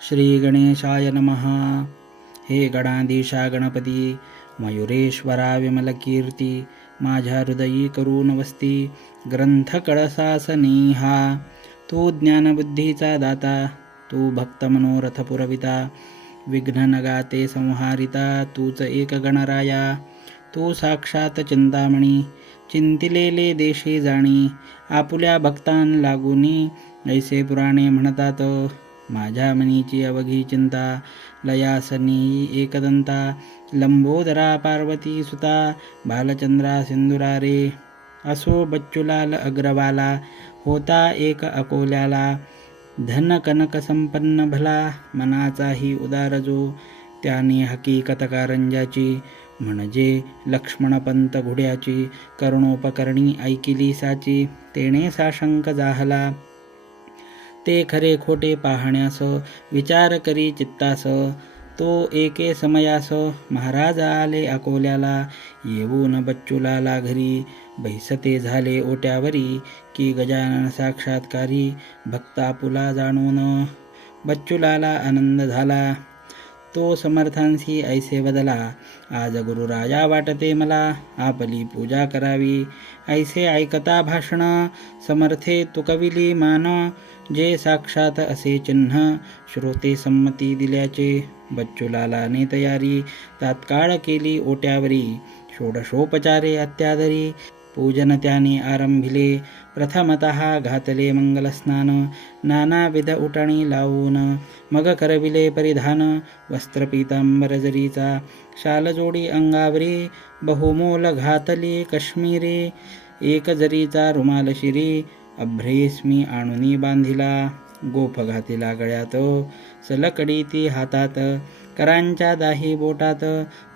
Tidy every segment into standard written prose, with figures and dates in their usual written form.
श्री गणेशाय नमः. हे गणाधीशा गणपती, मयुरेश्वरा विमलकीर्ती, माझ्या हृदयी करून वस्ती. ग्रंथ कळसासनी हा, तू ज्ञानबुद्धीचा दाता, तू भक्त मनोरथ पुरविता. विघ्न नगाते संहारिता, तूच एक गणराया. तू साक्षात चिंतामणी, चिंतिलेले देशी जाणी. आपुल्या भक्तान लागुनी, ऐसे पुराणे म्हणतात. माझ्या मनीची अवघी चिंता, लयासनी एकदंता. लंबोदरा पार्वती सुता, बालचंद्रा सिंदुरा रे. असो बच्चूलाल अग्रवाला, होता एक अकोल्याला. धन कनक संपन्न भला, मनाचाही उदार जो. त्याने हकीकत कारंजाची, म्हणजे लक्ष्मणपंत घोड्याची. करुणोपकरणी ऐकिली साची, तेणे साशंक जाहला. ते खरे खोटे पाहण्यास, विचार करी चित्तास. तो एके समयास, महाराज आले अकोल्याला. येऊन बच्चूलाला घरी, बैसते झाले ओट्यावरी. की गजानन साक्षात्कारी, भक्त आपुला जाणून. बच्चूलाला आनंद झाला, तो समर्थांशी ऐसे वदला. आज गुरुराया वाटते मला, आपली पूजा करावी. ऐसे ऐकता भाषण, समर्थे तुकविली मान. जे साक्षात असे चिन्ह, श्रोते संमती दिल्याचे. बच्चूलालाने तयारी, तात्काळ केली ओट्यावरी. षोडशोपचारे अत्यादरी, पूजन त्याने आरंभिले. प्रथमतः घातले मंगलस्नान, नानाविध उटणी लावून. मग करविले परिधान, वस्त्र पीतांबर जरीचा. शालजोडी अंगावरी, बहुमोल घातली कश्मीरी. एक जरीचा रुमाल शिरी, अभ्रेस्मी आणुनी बांधिला. गोफ घातिला गळ्यात, सलकडी ती हातात. करांच्या दाही बोटात,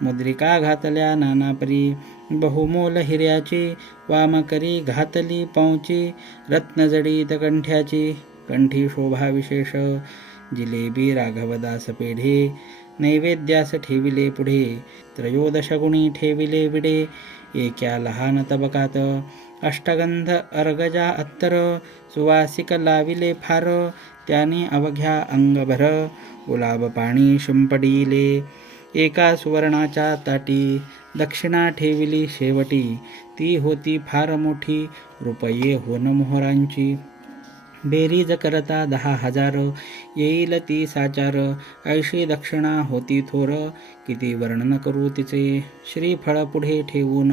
मुद्रिका घातल्या नानापरी. बहुमोल हिऱ्याची, वामकरी घातली पौची. रत्नजडीत कंठ्याची, कंठी शोभा विशेष. जिलेबी राघवदास पेढे, नैवेद्यास ठेविले पुढे. त्रयोदश गुणी ठेविले विडे, एक्या लहान तबकात. अष्टगंध अर्गजा अत्तर, सुवासिक लाविले फार. त्याने अवघ्या अंगभर, गुलाब पाणी शिंपडिले. एका सुवर्णाच्या ताटी, दक्षिणा ठेविली शेवटी. ती होती फार मोठी, रुपये होन मोहरांची. बेरीज करता 10,000, येईल ती साचार. ऐशी दक्षिणा होती थोर, किती वर्णन करू तिचे. श्रीफळ पुढे ठेवून,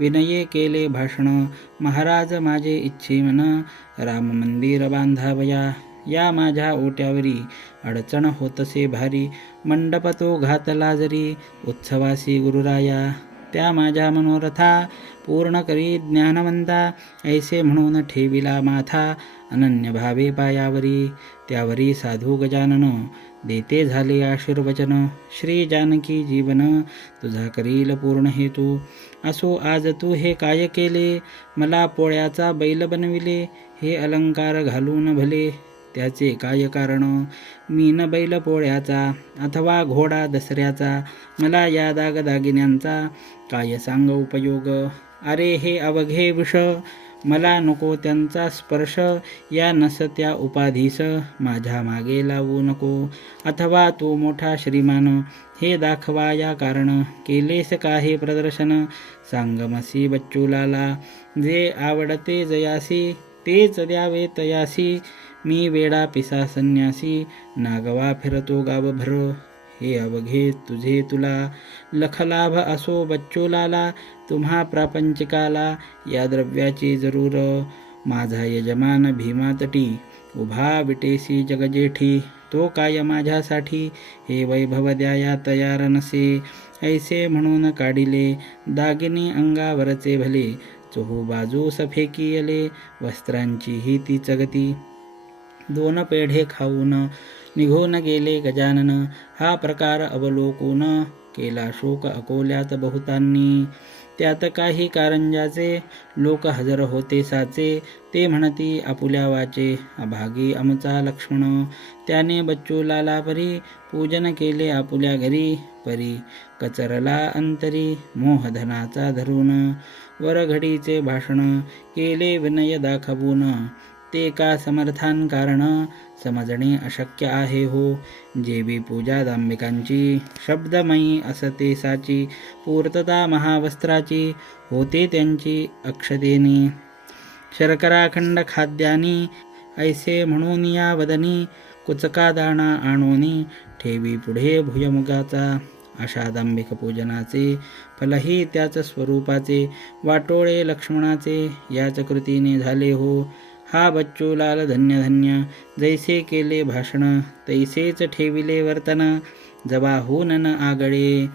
विनये केले भाषण. महाराज माझे इच्छे मन, राम मंदिर बांधावया. या माझ्या ओट्यावरी, अडचण होतसे भारी. मंडप तो घातला जरी, उत्सवासी गुरुराया. त्या माझ्या मनोरथा, पूर्ण करी ज्ञानवंता. ऐसे म्हणून ठेविला माथा, अनन्य भावे पायावरी. त्यावरी साधू गजानन, देते झाले आशीर्वचन. श्री जानकी जीवन, तुझा करील पूर्ण हेतू. असो आज तू हे काय केले, मला पोळ्याचा बैल बनविले. हे अलंकार घालून भले, त्याचे काय कारण. मीन बैल पोळ्याचा, अथवा घोडा दसऱ्याचा. मला या दागदागिन्यांचा, काय सांग उपयोग. अरे हे अवघे विष, मला नको त्यांचा स्पर्श. या नसत्या उपाधीस, माझ्या मागे लावू नको. अथवा तू मोठा श्रीमान, हे दाखवा या कारण. केलेस काही प्रदर्शन, सांगमसी बच्चूलाला. जे आवडते जयासी, तेच द्यावे तयासी. मी वेडा पिसा संन्यासी, नागवा फिरतो गावभर. हे अवघे तुझे तुला, लखलाभ असो बच्चूलाला. तुम्हा प्रापंचिकाला, या द्रव्याची जरूर. माझा यजमान भीमातटी, उभा विटेसी जगजेठी. तो काय माझ्यासाठी, हे वैभव द्याया तयार नसे. ऐसे म्हणून काढिले, दागिने अंगावरचे भले. चोहो बाजूस फेकियले, वस्त्रांची ही ती चगती. 2 पेढे खाऊन, निघून गेले गजानन. हा प्रकार अवलोकून, केला शोक अकोल्यात बहुतांनी. त्यात काही कारंजाचे, लोक हजर होते साचे. ते म्हणती आपुल्या वाचे, अभागी आमचा लक्ष्मण. त्याने बच्चूलाला परी, पूजन केले आपुल्या घरी. परी कचरला अंतरी, मोहधनाचा धरून. वरघडीचे भाषण, केले विनय दाखवून. ते का समर्थान कारण समजणे अशक्य आहे हो. जेबी पूजा दांभिकांची शब्दमयी असते साची, पूर्तता महावस्त्राची होते त्यांची अक्षतेनी. शर्कराखंड खाद्यानी ऐसे म्हणून या वदनी, कुचका दाणा आणोनी ठेवी पुढे भुजमुगाचा. अशा दांभिक पूजनाचे फलही त्याच स्वरूपाचे, वाटोळे लक्ष्मणाचे याच कृतीने झाले हो. हा बच्चूलाल धन्य धन्य, जैसे केले भाषण तैसेच ठेविले वर्तन, जवाहून न आगळे.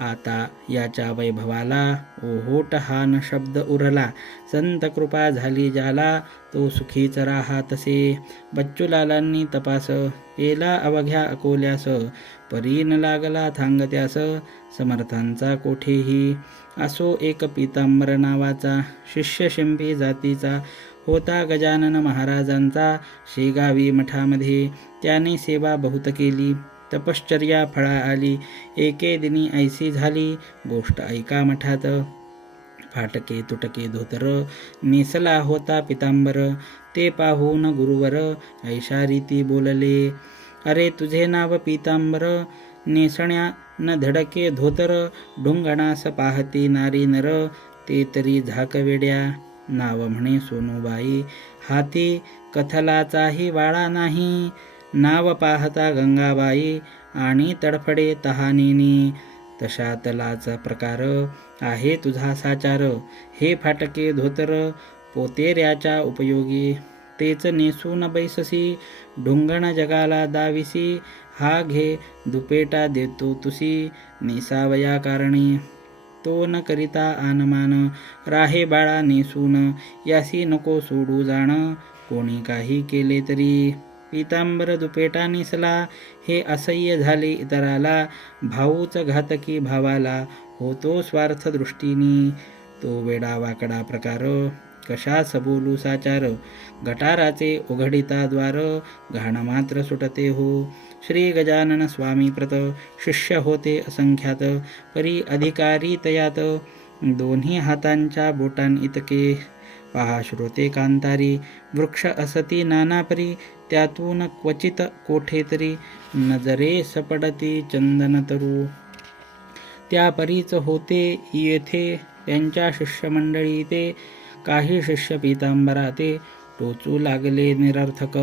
आता याच्या वैभवाला ओहोट हा न शब्द उरला, संत कृपा झाली ज्याला तो सुखीच राहातसे. बच्चूलालांनी तपास केला अवघ्या अकोल्यास, परीन लागला थांगत्यास समर्थांचा कोठेही. असो एक पीतांबर नावाचा शिष्य शिंपी जातीचा, होता गजानन महाराजांचा शेगावी मठामध्ये. त्याने सेवा बहुत केली, तपश्चर्या फळा आली, एके दिनी ऐसी झाली गोष्ट ऐका मठात. फाटके तुटके धोतर नेसला होता पितांबर, ते पाहून गुरुवर ऐशा रीती बोलले. अरे तुझे नाव पितांबर, नेसण्या न धडके धोतर, ढुंगणास पाहती नारी नर, ते तरी झाकवेड्या. नाव म्हणे सोनूबाई, हाती कथलाचाही वाळा नाही, नाव पाहता गंगाबाई आणि तडफडे तहानेनी. तशा तलाच प्रकार आहे तुझा साचार, हे फाटके धोतर पोतेऱ्याच्या उपयोगी, तेच नेसून बैससी ढुंगण जगाला दाविसी. हा घे दुपेटा देतो तुसी, नेसावया कारणी, तो न करिता आनमान, राहे बाळा नेसून, यासी नको सोडू जाण, कोणी काही केले तरी. पीतांबर दुपेटा नेसला, हे असह्य झाले इतराला, भाऊच घातकी भावाला, होतो स्वार्थ दृष्टीनी. तो वेडा वाकडा प्रकार, कशास बोलू साचार, गटाराचे उघडिता द्वार, घाण मात्र सुटते हो. श्री गजानन स्वामी प्रत, शिष्य होते असंख्यात, परी अधिकारी तयात, दोन्ही हातांच्या बोटां इतके. पहा श्रोते कांतारी, वृक्ष असती नानापरी, त्यातून क्वचित कोठेतरी, नजरे सपडती चंदन तरू. त्या परीच होते येथे त्यांच्या शिष्यमंडळी ते. काही शिष्य पीतांबरा ते टोचू लागले निरर्थक,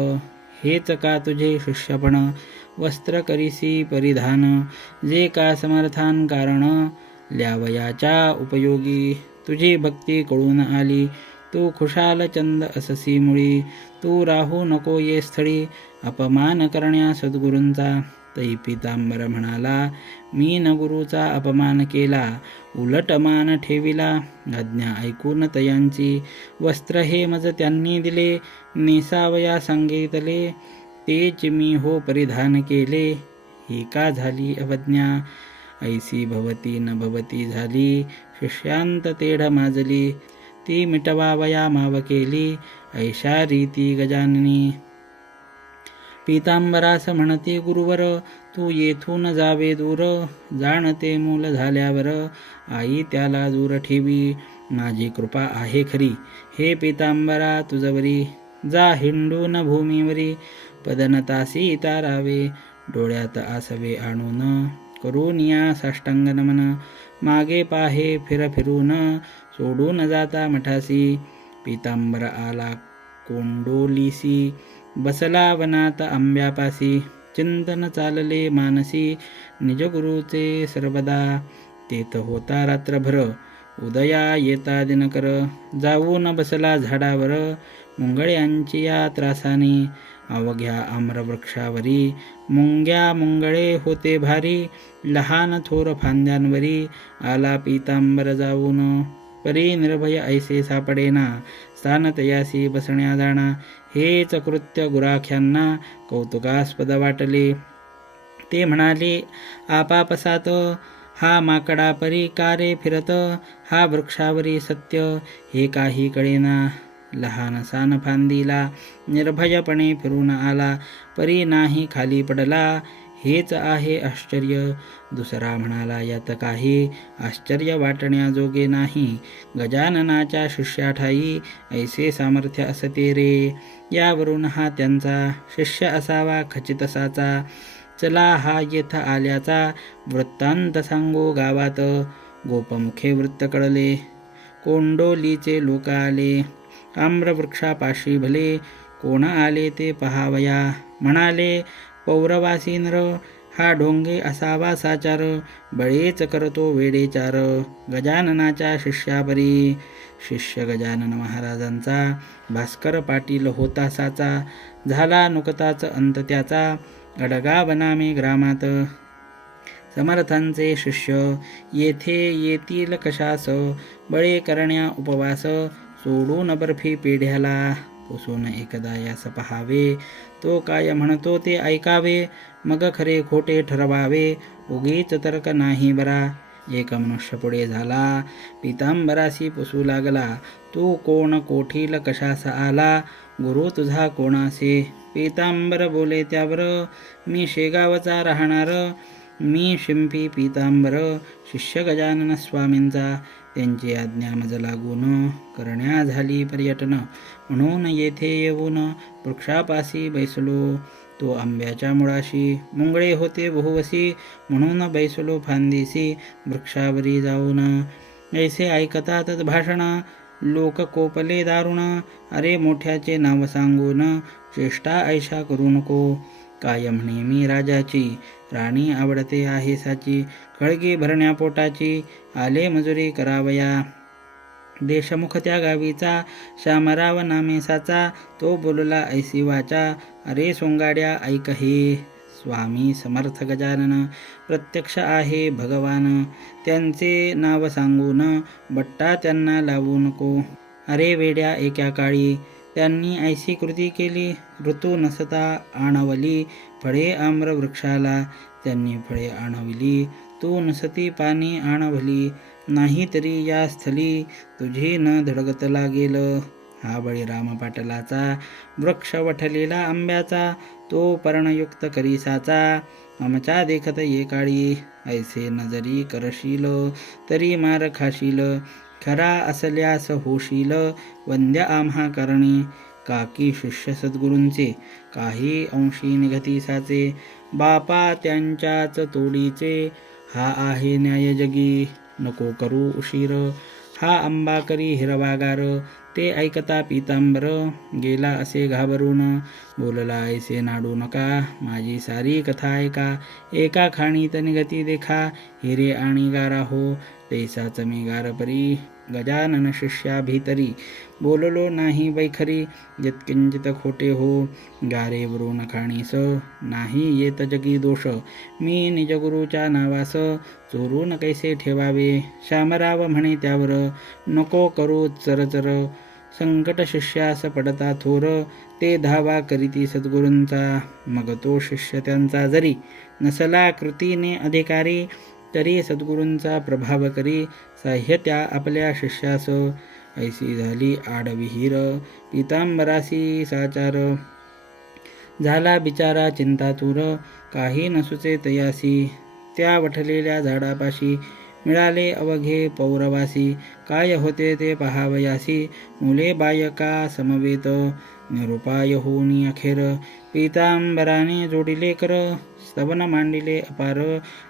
हेच का तुझे शिष्यपण, वस्त्र करीसी परिधान, जे का समर्थान कारण, ल्यावयाच्या उपयोगी. तुझी भक्ती कळून आली, तू खुशाल चंद अससी मुळी, तू राहू नको ये स्थळी, अपमान करण्या सद्गुरूंचा. तै पीतांबर म्हणाला, मी न गुरुचा अपमान केला, उलट मान ठेविला, आज्ञा ऐकून तयांची. वस्त्र हे मज त्यांनी दिले, नेसावया सांगितले, तेच मी हो परिधान केले, ही का झाली अवज्ञा. ऐसी भवती न भवती झाली, शिष्यांत तेढ माजली, ती मिटवावया माव केली, ऐशा रीती गजाननी. पीतांबरास म्हणते गुरुवर, तू येथून जावे दूर, जाणते मूल झाल्यावर, आई त्याला दूर ठेवी. माझी कृपा आहे खरी, हे पीतांबरा तुझवरी, जा हिंडून भूमीवरी, पदनतासी तारावे, डोळ्यात आसवे आणून, करून या साष्टांग नमन, मागे पाहे फिरून, सोडून जाता मठासी. पीतांबर आला कोंडोलीसी, बसला वनात आंब्यापासी, चिंतन चालले मानसी, निजगुरुचे सर्वदा, तेथ होता रात्रभर, उदया येता दिनकर, जाऊन बसला झाडावर, मुंगळ्यांची या त्रासाने, अवघ्या आम्रवृक्षावरी, मुंग्या मुंगळे होते भारी, लहान थोर फांद्यांवरी, आला पीतांबर जाऊन, परी निर्भय ऐसे सापडेना, स्थान तयासी बसण्या जाणा. हेच कृत्य गुराख्यांना कौतुकास्पद वाटले. ते म्हणाले आपापसात, हा माकडा परी कारे फिरत, हा वृक्षावरी सत्य, हे काही कळेना. लहान सान फांदीला निर्भयपणे फिरून आला, परी नाही खाली पडला, हेच आहे आश्चर्य. दुसरा म्हणाला, यात काही आश्चर्य वाटण्याजोगे नाही. गजाननाच्या शिष्याठाई ऐसे सामर्थ्य असते रे. यावरून हा त्यांचा शिष्य असावा खचित असाचा. चला हा येथ आल्याचा वृत्तांत सांगू गावात. गोपमुखे वृत्त कळले, कोंडोलीचे लोक आले. आम्रवृक्षापाशी भले कोण आले ते पहावया. म्हणाले, पौरवासी नर, हा ढोंगे असावा साचार. बळेच करतो वेडेचार, गजाननाच्या शिष्यापरी. शिष्य गजानन महाराजांचा भास्कर पाटील होता साचा. झाला नुकताच अंत त्याचा, अडगा बनामे ग्रामात. समर्थांचे शिष्य येथे येतील कशास, बळे करण्या उपवास. सोडून बर्फी पेढ्याला, पुसून एकदा यास पहावे. तो काय म्हणतो ते ऐकावे, मग खरे खोटे ठरवावे. उगीच तर्क नाही बरा. एक मनुष्य पुढे झाला, पितांबरासी पुसू लागला. तू कोण, कोठील कशास आला, गुरु तुझा कोणासे. पितांबर बोले त्यावर, मी शेगावचा राहणार. मी शिंपी पितांबर, शिष्य गजानन स्वामींचा. त्यांची आज्ञा मज लागून, करण्या झाली पर्यटन. म्हणून येथे येऊन वृक्षापाशी बैसलो. तो आंब्याच्या मुळाशी, मुंगळे होते बहुवसी. म्हणून बैसलो फांदीसी, वृक्षावरी जाऊन. ऐसे ऐकतात भाषण, लोक कोपले दारुण. अरे मोठ्याचे नाव सांगून, चेष्टा ऐशा करू नको. काय म्हणे मी राजाची, राणी आवडते आहे साची. खळगी भरण्या पोटाची, आले मजुरी करावया. देशमुख त्या गावीचा, श्यामराव नामे साचा. तो बोलला ऐसी वाचा, अरे सोंगाड्या ऐक हे. स्वामी समर्थ गजानन, प्रत्यक्ष आहे भगवान. त्यांचे नाव सांगून, बट्टा त्यांना लावू नको. अरे वेड्या एका काळी, त्यांनी ऐशी कृती केली. ऋतू नसता आणवली फळे आम्र वृक्षाला. त्यांनी फळे आणविली, तू नसती पाणी आणवली. नाही तरी या स्थली, तुझी न धडगत लागेल. हा बळीराम पाटलाचा, वृक्ष वठलेला आंब्याचा. तो पर्णयुक्त करिसाचा, आमच्या देखत ये काळी. ऐसे नजरी करशील, तरी मार खाशील. खरा असल्यास होशील, वंद्य आम्हा करणी. काकी शिष्य सद्गुरूंचे, काही अंशी निघती साचे. बापा त्यांच्याच तोडीचे, हा आहे न्याय जगी. नको करू उशीर, हा आंबा करी हिरवागार. ते ऐकता पितांबर, गेला असे घाबरून. बोलला ऐसे नाडू नका, माझी सारी कथा ऐका. एका खाणीत निगती देखा, हिरे आणि गारा हो. तैसाच मी गारपरी, गजानन शिष्या भीतरी. बोललो नाही बैखरी, यत्किंचित खोटे हो. गारेवरून खाणीस, नाही येत जगी दोष. मी निजगुरूच्या नावास, चोरून कैसे ठेवावे. श्यामराव म्हणे त्यावर, नको करू चरचर. संकट शिष्यास पडता थोर, ते धावा करीती सद्गुरूंचा. मग तो शिष्य त्यांचा जरी, नसला कृतीने अधिकारी. तरी सद्गुरूंचा प्रभाव करी, साह्य त्या आपल्या शिष्यास. ऐसी झाली आडविहीर, पितांबरासी साचार. झाला बिचारा चिंतातूर, काही नसुचे तयासी. त्या वठलेल्या झाडापाशी, मिळाले अवघे पौरवासी. काय होते ते पहावयासी, मुले बायका समवेत. निरुपाय होऊनी अखेर, पितांबराने जोडिले कर. स्तवन मांडिले अपार,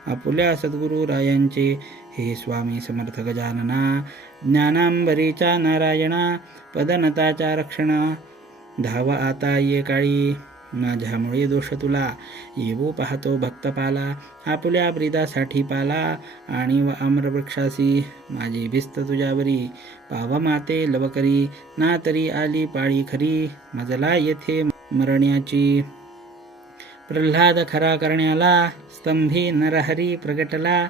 आपुल्या सद्गुरू रायांचे. हे स्वामी समर्थ गजानना, ज्ञानांबरीच्या नारायणा. पदनताच्या रक्षणा, धाव आता ये काळी. माझ्यामुळे दोष तुला, येऊ पाहतो भक्तपाला. आपुल्या ब्रीदासाठी पाला, आणि व आम्रवृक्षासी. माझी भिस्त तुझ्यावरी, पाव माते लवकरी. ना तरी आली पाळी खरी, मजला येथे मरण्याची. प्रल्हाद खरा करण्याला, स्तंभी नरहरी प्रगटला.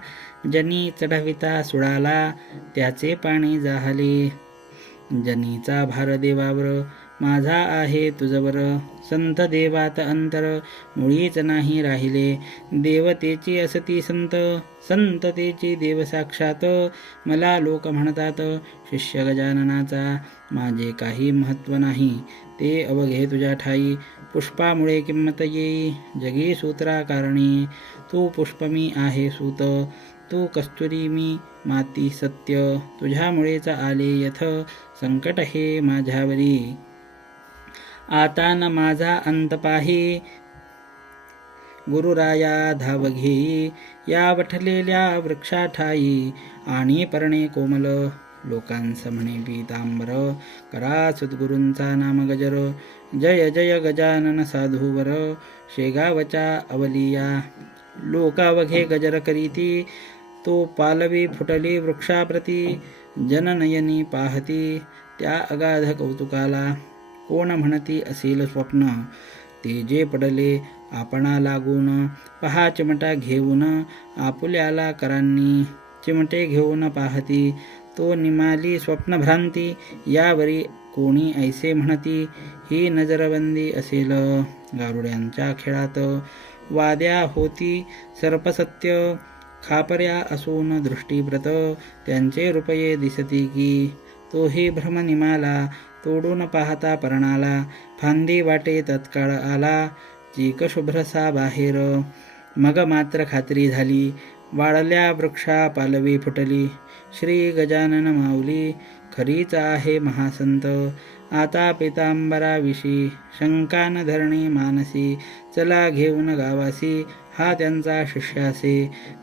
जनी चढविता सुडाला, त्याचे पाणी जाहले. जनीचा भार देवावर, माझा आहे तुझवर. संत देवात अंतर, मुळीच नाही राहिले. देवतेची असती संत, संततेची देव साक्षात. मला लोक म्हणतात शिष्य गजाननाचा, माझे काही महत्त्व नाही. ते अवघे तुझ्या ठाई. पुष्पामुळे किंमत येई जगी सूत्रा कारणी. तू पुष्पमी आहे सूत, तू कस्तुरी मी माती सत्य. तुझ्यामुळेच आले यथ संकट हे माझ्यावरी. आता न माझा अंत पाही गुरुराया धाव घेई. या वठलेल्या वृक्षाठाई आणि पर्णे कोमल. लोकांस म्हणे पीतांबर, करा सद्गुरूंचा नाम गजर. जय जय गजानन साधूवर, शेगावच्या अवलिया. लोकावघे गजर करीती, तो पालवी फुटली वृक्षाप्रती. जननयनी पाहती त्या अगाध कौतुकाला. कोण म्हणती असेल स्वप्न, ते जे पडले आपणा लागून. पहा चिमटा घेऊन आपुल्याला करांनी. चिमटे घेऊन पाहती तो निमाली स्वप्नभ्रांती. यावरी कोणी ऐसे म्हणती, ही नजरबंदी असेल. गारुड्यांच्या खेळात वाद्या होती सर्पसत्य. खापर्या असून दृष्टीव्रत, त्यांचे रुपये दिसती की. तोही भ्रम निमाला, तोडून पाहता पर्णाला. फांदी वाटे तत्काळ आला, चीक शुभ्रसा बाहेर. मग मात्र खात्री झाली, वाळल्या वृक्षा पालवी फुटली. श्री गजानन माऊली खरीच आहे महासंत. आता पितांबराविषयी शंका न धरणी मानसी. चला घेऊन गावासी, हा त्यांचा शिष्यासे.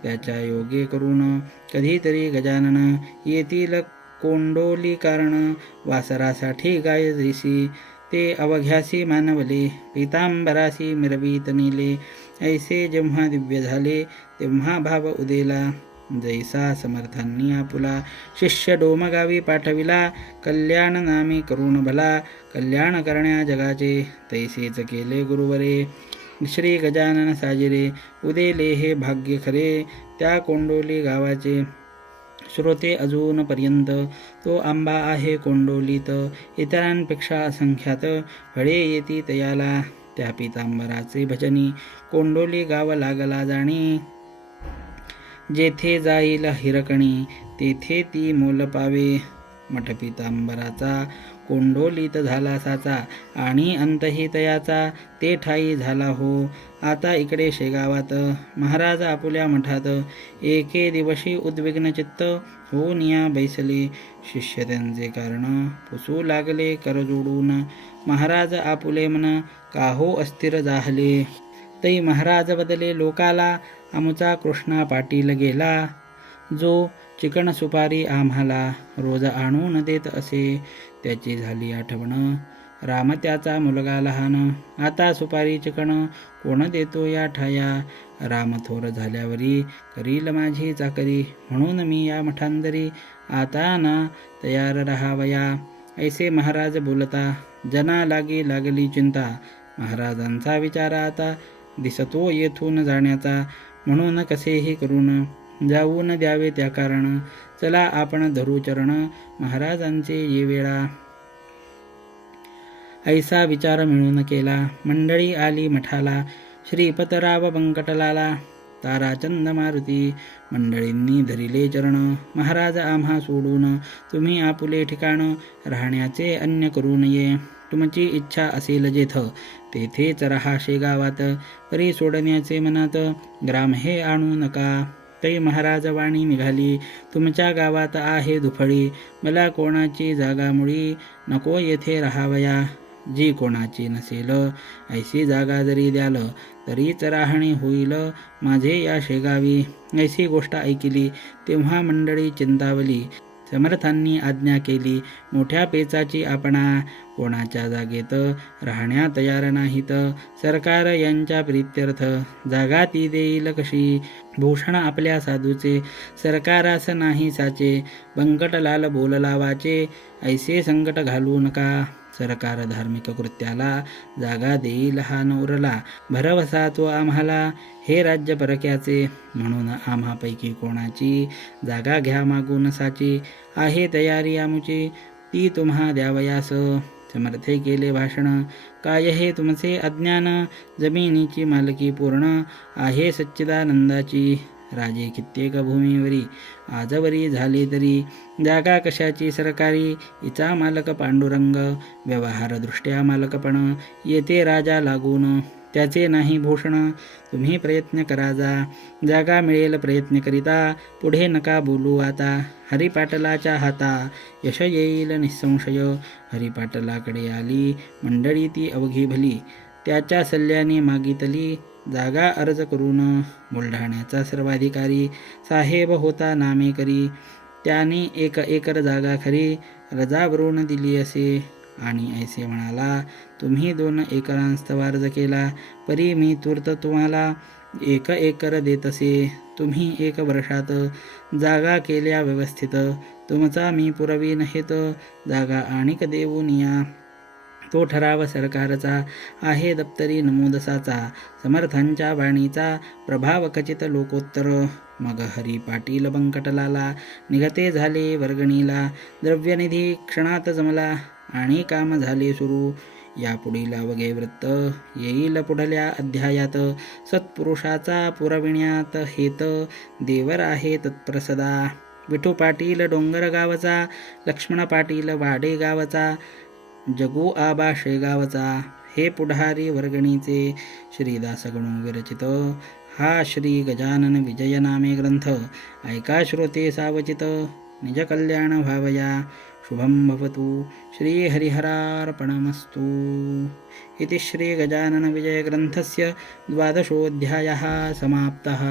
त्याच्या योगे करून कधीतरी गजानन येतील कोंडोली कारण. वासरासाठी गाय जैसी ते अवघ्यासी मानवले. पितांबरासी मिरवीत नेले, ऐसे जेव्हा दिव्य झाले तेव्हा भाव उदेला. जैसा समर्थांनी आपुला शिष्य डोमगावी पाठविला. कल्याण नामी करून भला, कल्याण करण्या जगाचे. तैसेच केले गुरुवरे, श्री गजानन साजिरे. उदेले हे भाग्य खरे त्या कोंडोली गावाचे. श्रोते अजूनपर्यंत तो आंबा आहे कोंडोलीत. इतरांपेक्षा असंख्यात फळे येती तयाला. त्या पितांबराचे भजनी कोंडोली गाव लागला जाणी. जेथे जाईल हिरकणी, तेथे ती मोल पावे. मठ पितांबराचा कोंडोलीत झाला साचा, आणि अंतही तयाचा ते ठाई झाला हो. आता इकडे शेगावात महाराज आपुल्या मठात. एके दिवशी उद्विग्न चित्त होऊन या बैसले. शिष्य त्यांचे कारण पुसू लागले कर जोडून. महाराज आपुले मन काहो अस्थिर जाहले. तै महाराज बदले लोकाला, आमुचा कृष्णा पाटील गेला. जो चिकण सुपारी आम्हाला रोज आणून देत असे. त्याची झाली आठवण, राम त्याचा मुलगा लहान. आता सुपारी चिकण कोण देतो या ठाया. राम थोर झाल्यावरी करील माझी चाकरी. म्हणून मी या मठांतरी आता ना तयार राहावया. ऐसे महाराज बोलता जना लागली चिंता. महाराजांचा विचार आता दिसतो येथून जाण्याचा. म्हणून कसेही करून जाऊन द्यावे त्या कारण. चला आपण धरू चरण महाराजांचे ये वेळा. ऐसा विचार मिळून केला. मंडळी आली मठाला. श्रीपतराव बंकटलाला, ताराचंद मारुती. मंडळींनी धरिले चरण. महाराज आम्हा सोडून तुम्ही आपुले ठिकाण. राहण्याचे अन्य करू नये. तुमची इच्छा असेल जेथ, तेथेच रहा शेगावात. परी सोडण्याचे मनात ग्राम हे आणू नका. तै महाराज वाणी निघाली, तुमच्या गावात आहे दुफळी. मला कोणाची जागा मुळी नको येथे राहावया. जी कोणाची नसेल ऐशी जागा जरी द्याल, तरीच राहणे होईल माझे या शेगावी. ऐशी गोष्ट ऐकिली तेव्हा मंडळी चिंतावली. समर्थांनी आज्ञा केली मोठ्या पेचाची आपणा. कोणाच्या जागेत राहण्या तयार नाहीत. सरकार यांच्या प्रीत्यर्थ जागा ती देईल कशी. भूषण आपल्या साधूचे सरकारास नाही साचे. बंकटलाल बोलला वाचे, ऐसे संकट घालू नका. सरकार धार्मिक कृत्याला जागा देईल हा नवरला. भरवसा तो आम्हाला हे राज्य परक्याचे. म्हणून आम्हापैकी कोणाची जागा घ्या मागून साची. आहे तयारी आमुची ती तुम्हा द्यावयास. समर्थे केले भाषण, काय हे तुमचे अज्ञान. जमिनीची मालकी पूर्ण आहे सच्चिदानंदाची. राजे कित्येक भूमीवरी आजवरी झाले तरी जागा कशाची सरकारी इचा मालक पांडुरंग व्यवहार दृष्ट्या मालकपण येते राजा लागून त्याचे नाही भूषण तुम्ही प्रयत्न करा जागा मिळेल प्रयत्न करिता पुढे नका बोलू आता हरिपाटलाच्या हाता यश येईल निसंशय हरिपाटलाकडे आली मंडळी ती अवघी भली त्याच्या सल्ल्याने मागितली जागा अर्ज करून बुलढाण्याचा सर्वाधिकारी साहेब होता नामे करी त्याने एक एकर जागा खरी रजावरून दिली असे आणि ऐसे म्हणाला तुम्ही 2 एकरांस्तव अर्ज केला परी मी तूर्त तुम्हाला 1 एकर देत असे तुम्ही 1 वर्षात जागा केल्या व्यवस्थित तुमचा मी पुरवीन हेत जागा आणिक देऊन या तो ठराव सरकारचा आहे दप्तरी नमूदसाचा समर्थांच्या वाणीचा प्रभाव खचित लोकोत्तर मग हरी पाटील बंकटलाला निघते झाले वर्गणीला द्रव्यनिधी क्षणात जमला आणि काम झाले सुरू यापुढील अवघे वृत्त येईल पुढल्या अध्यायात सत्पुरुषाचा पुरविण्यात हेत देवर आहे तत्पर सदा विठू पाटील डोंगर गावचा लक्ष्मण पाटील वाडे गावचा जगू आबा शेगावचा हे पुढारी वर्गणीचे श्रीदास गणू विरचित हा श्री गजानन विजय नामे ग्रंथ ऐका श्रोते सावचित निज कल्याण भावया शुभं भवतु श्री हरिहरार्पणमस्तु इति श्री गजानन विजय ग्रंथस्य 12 अध्यायः समाप्तः।